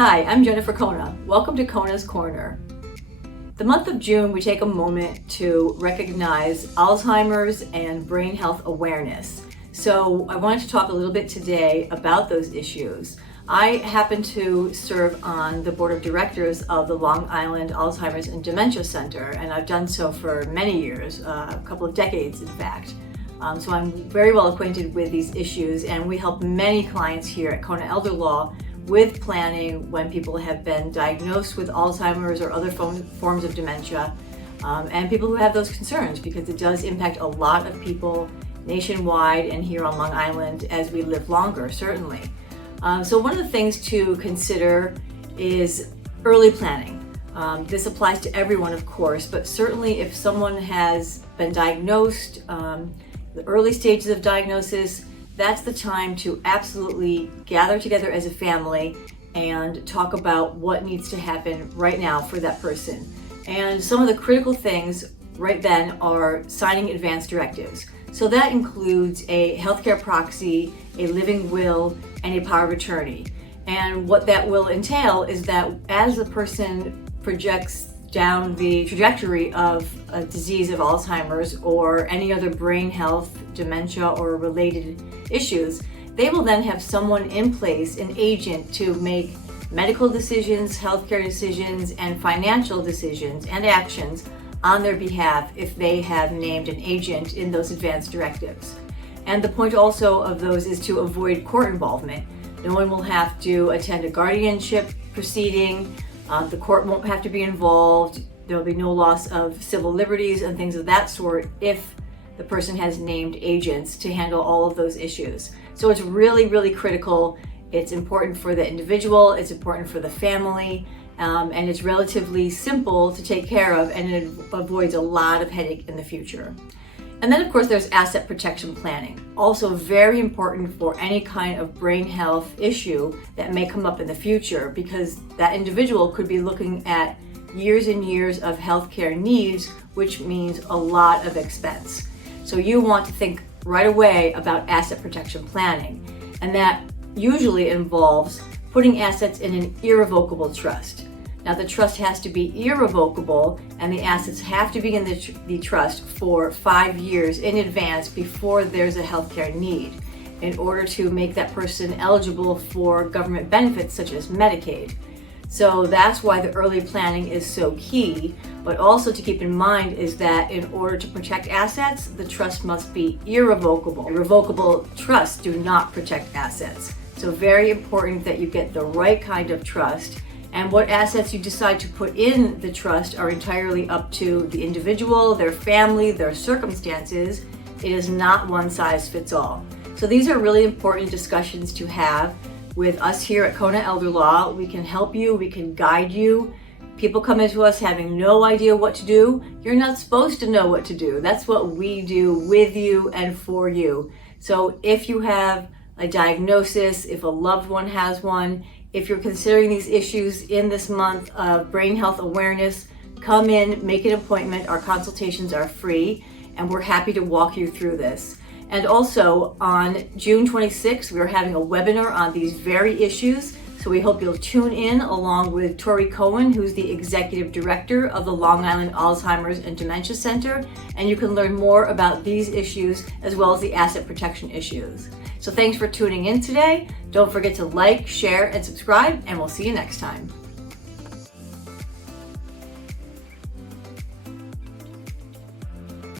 Hi, I'm Jennifer Cona. Welcome to Cona's Corner. The month of June, we take a moment to recognize Alzheimer's and brain health awareness. So I wanted to talk a little bit today about those issues. I happen to serve on the board of directors of the Long Island Alzheimer's and Dementia Center, and I've done so for many years, a couple of decades in fact. So I'm very well acquainted with these issues, and we help many clients here at Cona Elder Law with planning when people have been diagnosed with Alzheimer's or other forms of dementia, and people who have those concerns, because it does impact a lot of people nationwide and here on Long Island as we live longer, certainly. So one of the things to consider is early planning. This applies to everyone, of course, but certainly if someone has been diagnosed, the early stages of diagnosis, that's the time to absolutely gather together as a family and talk about what needs to happen right now for that person. And some of the critical things right then are signing advance directives. So that includes a healthcare proxy, a living will, and a power of attorney. And what that will entail is that as the person projects down the trajectory of a disease of Alzheimer's or any other brain health, dementia, or related issues, they will then have someone in place, an agent, to make medical decisions, healthcare decisions, and financial decisions and actions on their behalf if they have named an agent in those advance directives. And the point also of those is to avoid court involvement. No one will have to attend a guardianship proceeding. The court won't have to be involved. There will be no loss of civil liberties and things of that sort if the person has named agents to handle all of those issues. So it's really, really critical. It's important for the individual, it's important for the family, and it's relatively simple to take care of, and it avoids a lot of headache in the future. And then of course there's asset protection planning. Also very important for any kind of brain health issue that may come up in the future, because that individual could be looking at years and years of healthcare needs, which means a lot of expense. So you want to think right away about asset protection planning. And that usually involves putting assets in an irrevocable trust. Now the trust has to be irrevocable, and the assets have to be in the trust for 5 years in advance before there's a healthcare need, in order to make that person eligible for government benefits such as Medicaid. So that's why the early planning is so key, but also to keep in mind is that in order to protect assets, the trust must be irrevocable. Irrevocable trusts do not protect assets. So very important that you get the right kind of trust. And what assets you decide to put in the trust are entirely up to the individual, their family, their circumstances. It is not one size fits all. So these are really important discussions to have with us here at Cona Elder Law. We can help you, we can guide you. People come into us having no idea what to do. You're not supposed to know what to do. That's what we do with you and for you. So if you have a diagnosis, if a loved one has one, if you're considering these issues in this month of brain health awareness, come in, make an appointment. Our consultations are free, and we're happy to walk you through this. And also on June 26th, we're having a webinar on these very issues. So we hope you'll tune in along with Tori Cohen, who's the Executive Director of the Long Island Alzheimer's and Dementia Center. And you can learn more about these issues as well as the asset protection issues. So thanks for tuning in today. Don't forget to like, share, and subscribe, and we'll see you next time.